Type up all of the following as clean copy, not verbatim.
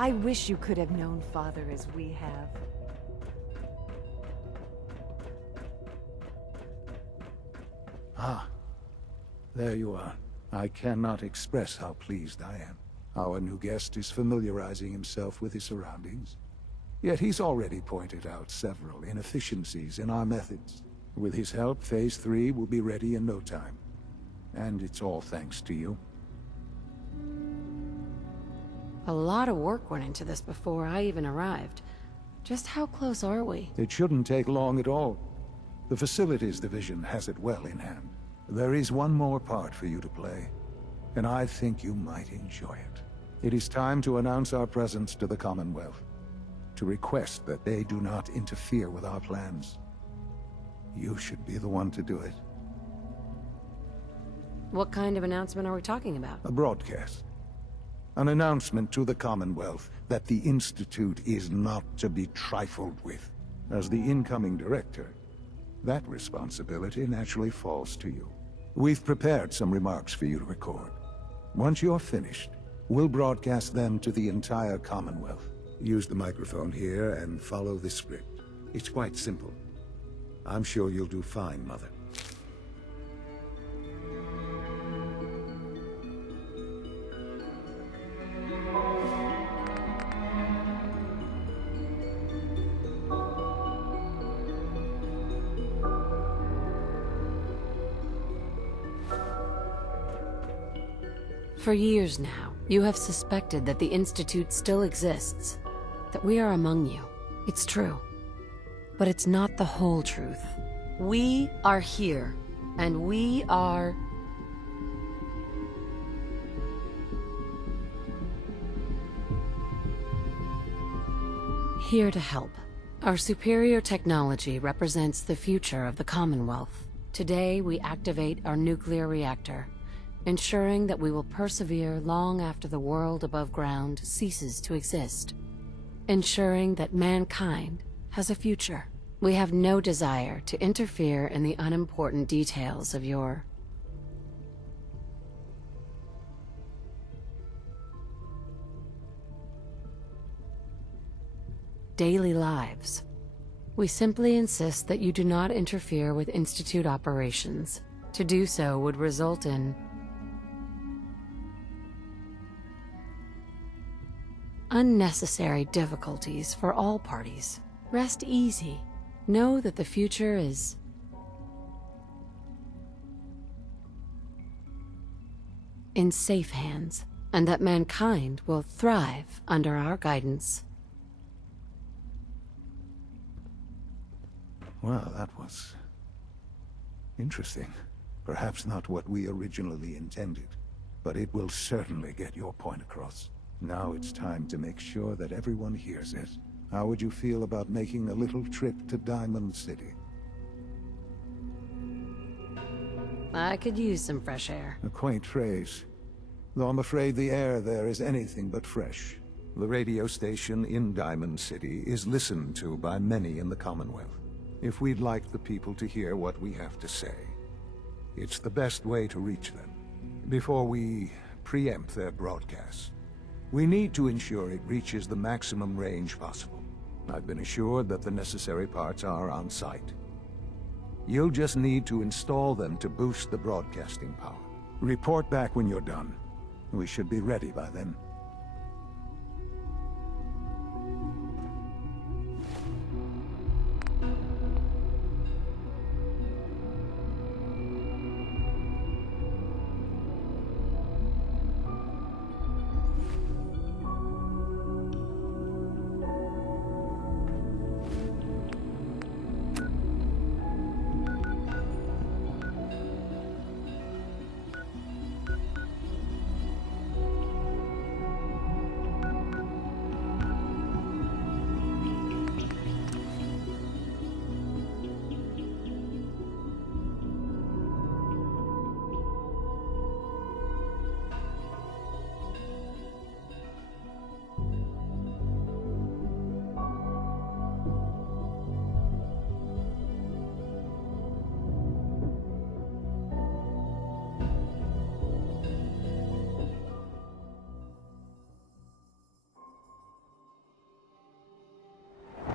I wish you could have known Father as we have. Ah, there you are. I cannot express how pleased I am. Our new guest is familiarizing himself with his surroundings. Yet he's already pointed out several inefficiencies in our methods. With his help, Phase 3 will be ready in no time. And it's all thanks to you. A lot of work went into this before I even arrived. Just how close are we? It shouldn't take long at all. The Facilities Division has it well in hand. There is one more part for you to play, and I think you might enjoy it. It is time to announce our presence to the Commonwealth, to request that they do not interfere with our plans. You should be the one to do it. What kind of announcement are we talking about? A broadcast. An announcement to the Commonwealth that the Institute is not to be trifled with. As the incoming director, that responsibility naturally falls to you. We've prepared some remarks for you to record. Once you're finished, we'll broadcast them to the entire Commonwealth. Use the microphone here and follow the script. It's quite simple. I'm sure you'll do fine, Mother. For years now, you have suspected that the Institute still exists, that we are among you. It's true. But it's not the whole truth. We are here, and we are... here to help. Our superior technology represents the future of the Commonwealth. Today, we activate our nuclear reactor, ensuring that we will persevere long after the world above ground ceases to exist. Ensuring that mankind has a future. We have no desire to interfere in the unimportant details of your daily lives. We simply insist that you do not interfere with Institute operations. To do so would result in unnecessary difficulties for all parties. Rest easy. Know that the future is in safe hands, and that mankind will thrive under our guidance. Well, that was interesting. Perhaps not what we originally intended, but it will certainly get your point across. Now it's time to make sure that everyone hears it. How would you feel about making a little trip to Dаймонд-Сити? I could use some fresh air. A quaint phrase, though I'm afraid the air there is anything but fresh. The radio station in Dаймонд-Сити is listened to by many in the Commonwealth. If we'd like the people to hear what we have to say, it's the best way to reach them. Before we preempt their broadcasts, we need to ensure it reaches the maximum range possible. I've been assured that the necessary parts are on site. You'll just need to install them to boost the broadcasting power. Report back when you're done. We should be ready by then.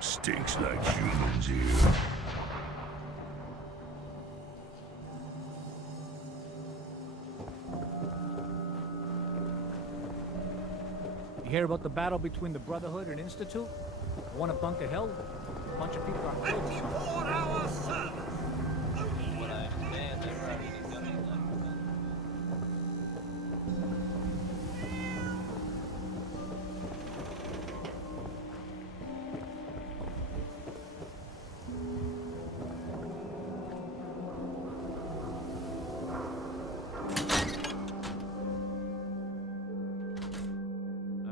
Stinks like humans here. You hear about the battle between the Brotherhood and Institute? One of Bunker Hill? A bunch of people got killed or something.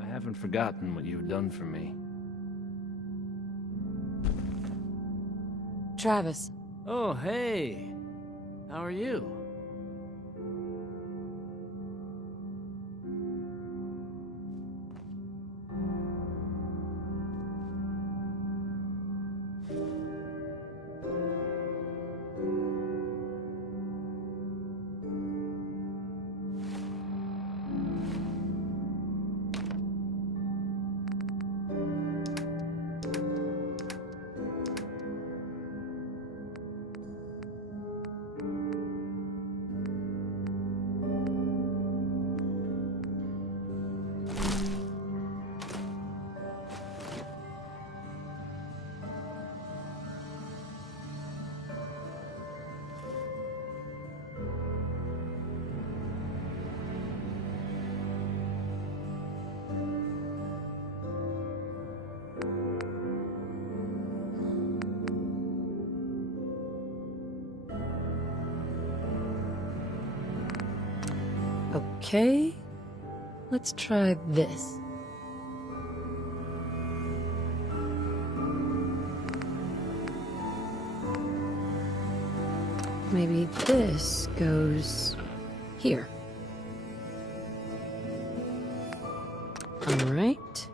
I haven't forgotten what you've done for me. Travis, Oh, hey. How are you? okay. Let's try this. Maybe this goes here. All right.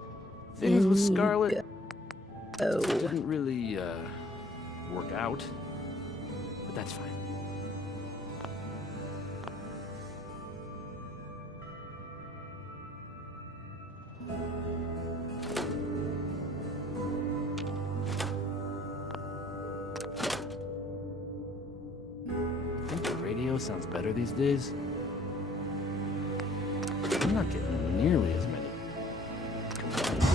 Things with In Scarlet go. didn't really, work out. But that's fine. Think the radio sounds better these days? I'm not getting nearly as many complaints.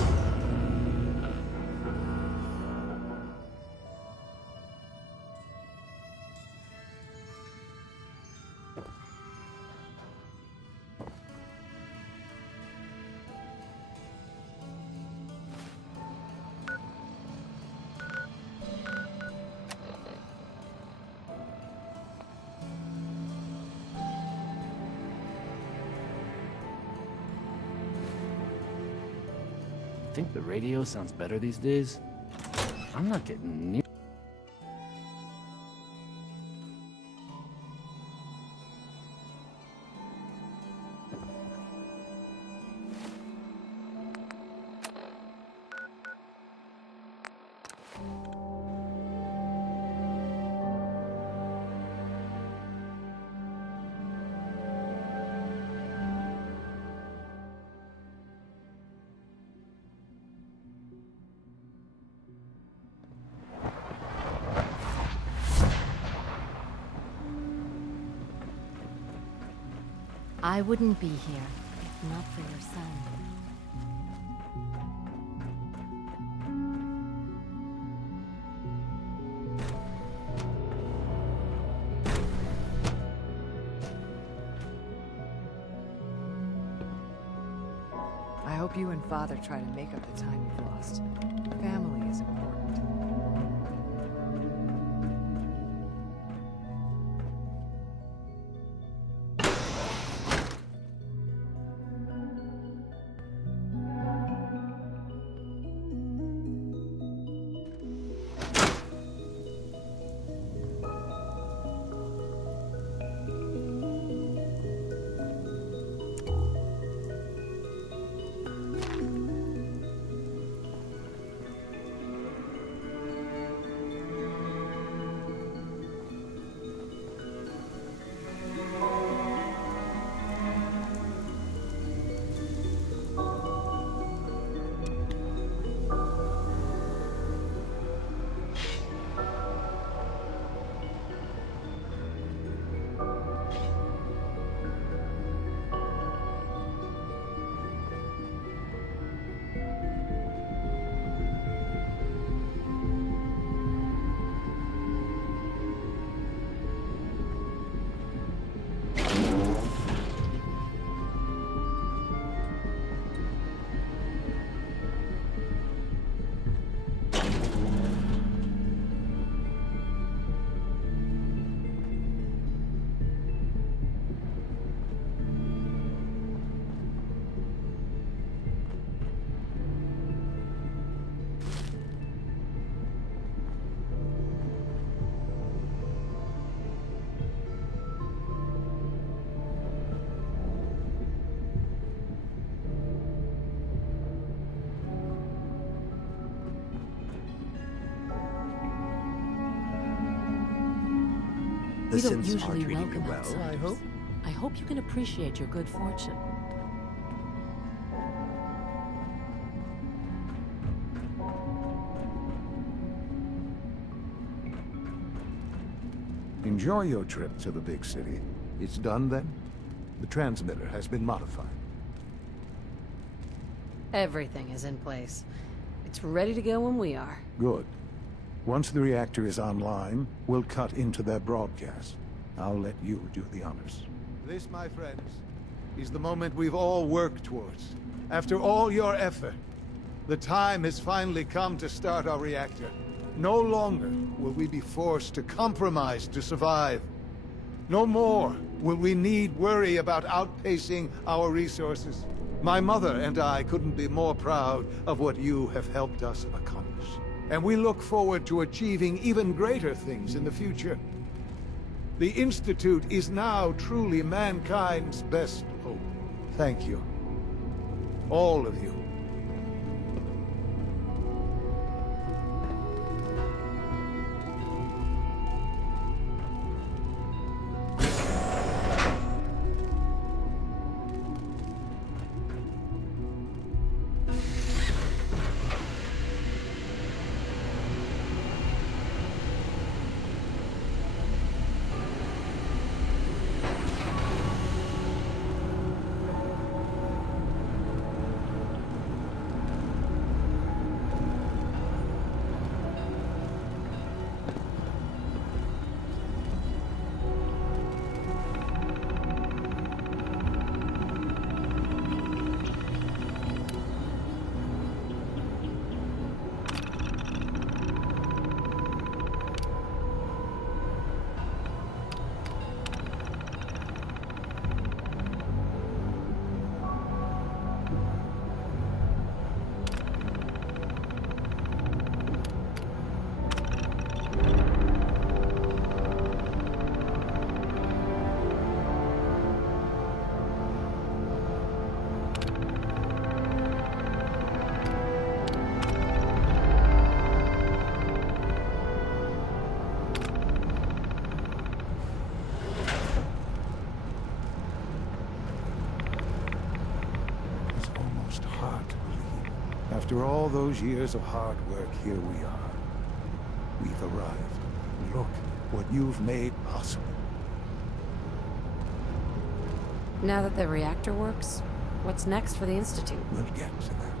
Think the radio sounds better these days? I'm not getting near. I wouldn't be here if not for your son. I hope you and Father try to make up the time you've lost. Family is important. We don't synths are usually treating you welcome well, outsiders. I hope? I hope you can appreciate your good fortune. Enjoy your trip to the big city. It's done then? The transmitter has been modified. Everything is in place. It's ready to go when we are. Good. Once the reactor is online, we'll cut into their broadcast. I'll let you do the honors. This, my friends, is the moment we've all worked towards. After all your effort, the time has finally come to start our reactor. No longer will we be forced to compromise to survive. No more will we need worry about outpacing our resources. My mother and I couldn't be more proud of what you have helped us accomplish. And we look forward to achieving even greater things in the future. The Institute is now truly mankind's best hope. Thank you. All of you. After all those years of hard work, here we are. We've arrived. Look what you've made possible. Now that the reactor works, what's next for the Institute? We'll get to that.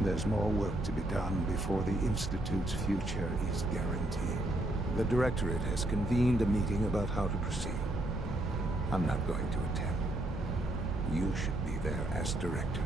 There's more work to be done before the Institute's future is guaranteed. The Directorate has convened a meeting about how to proceed. I'm not going to attend. You should be there as Director.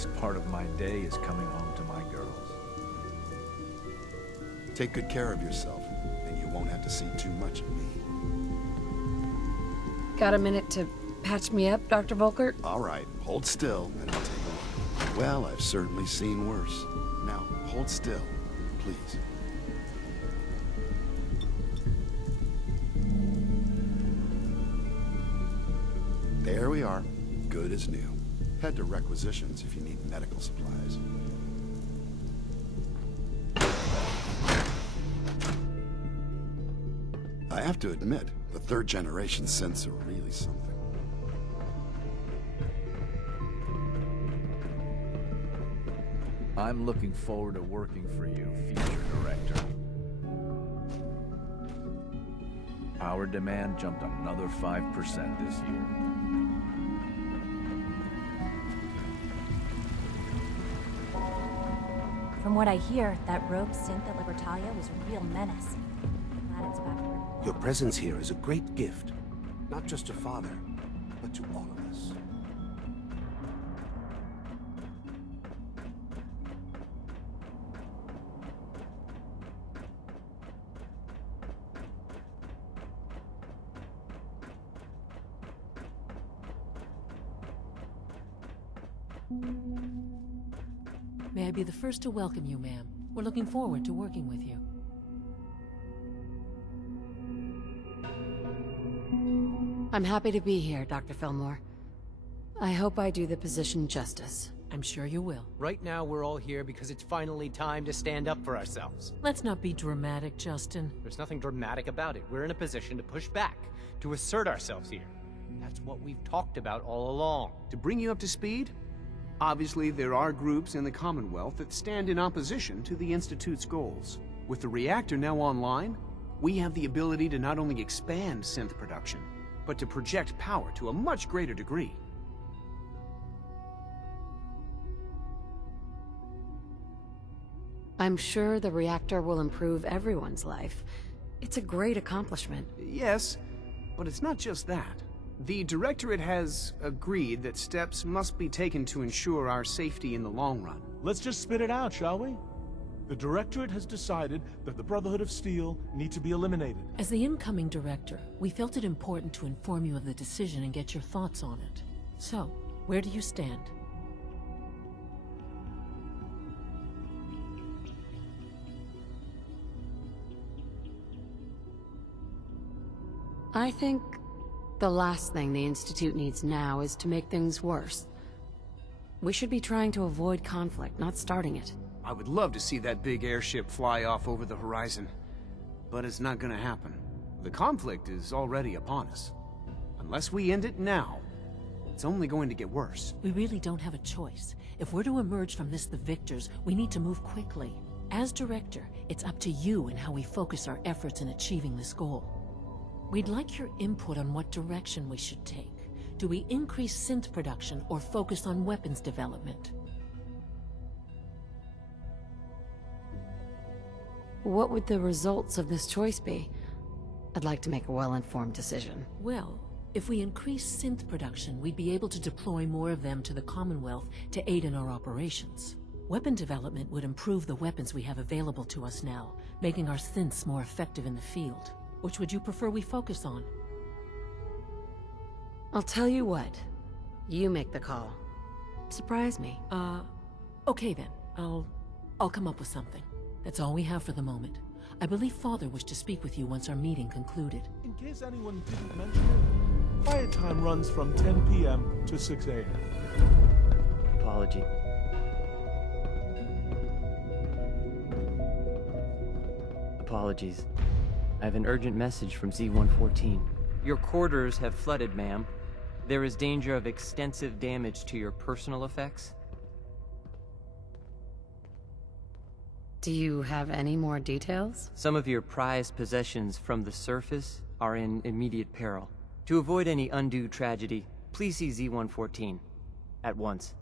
best part of my day is coming home to my girls. Take good care of yourself, and you won't have to see too much of me. Got a minute to patch me up, Dr. Volkert? All right, hold still, and I'll take a look. Well, I've certainly seen worse. Now, hold still, please. There we are. Good as new. Head to requisitions if you need medical supplies. I have to admit, the third-generation synths are really something. I'm looking forward to working for you, future director. Power demand jumped another 5% this year. From what I hear, that rogue synth at Libertalia was a real menace. Glad it's back where... Your presence here is a great gift, not just to Father, but to all of us. May I be the first to welcome you, ma'am. We're looking forward to working with you. I'm happy to be here, Dr. Fillmore. I hope I do the position justice. I'm sure you will. Right now, we're all here because it's finally time to stand up for ourselves. Let's not be dramatic, Justin. There's nothing dramatic about it. We're in a position to push back, to assert ourselves here. That's what we've talked about all along. To bring you up to speed, obviously there are groups in the Commonwealth that stand in opposition to the Institute's goals. With the reactor now online, we have the ability to not only expand synth production, but to project power to a much greater degree. I'm sure the reactor will improve everyone's life. It's a great accomplishment. Yes, but it's not just that. The Directorate has agreed that steps must be taken to ensure our safety in the long run. Let's just spit it out, shall we? The Directorate has decided that the Brotherhood of Steel need to be eliminated. As the incoming director, we felt it important to inform you of the decision and get your thoughts on it. So, where do you stand? I think the last thing the Institute needs now is to make things worse. We should be trying to avoid conflict, not starting it. I would love to see that big airship fly off over the horizon, but it's not gonna happen. The conflict is already upon us. Unless we end it now, it's only going to get worse. We really don't have a choice. If we're to emerge from this the victors, we need to move quickly. As director, it's up to you and how we focus our efforts in achieving this goal. We'd like your input on what direction we should take. Do we increase synth production or focus on weapons development? What would the results of this choice be? I'd like to make a well-informed decision. Well, if we increase synth production, we'd be able to deploy more of them to the Commonwealth to aid in our operations. Weapon development would improve the weapons we have available to us now, making our synths more effective in the field. Which would you prefer we focus on? I'll tell you what. You make the call. Surprise me. Okay then. I'll come up with something. That's all we have for the moment. I believe Father wished to speak with you once our meeting concluded. In case anyone didn't mention it, quiet time runs from 10 p.m. to 6 a.m. Apology. Apologies. I have an urgent message from Z-114. Your quarters have flooded, ma'am. There is danger of extensive damage to your personal effects. Do you have any more details? Some of your prized possessions from the surface are in immediate peril. To avoid any undue tragedy, please see Z-114 at once.